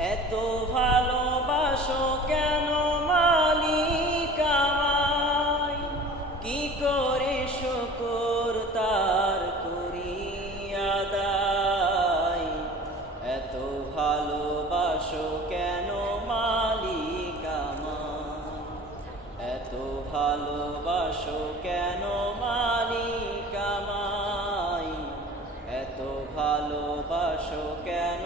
এত ভালোবাসো কেন মালিক আমায়, কি করে শুকর তার করি আদায়। এত ভালোবাসো কেন মালিক আমায়, এত ভালোবাসো কেন মালিক আমায়, এত ভালোবাসো কেন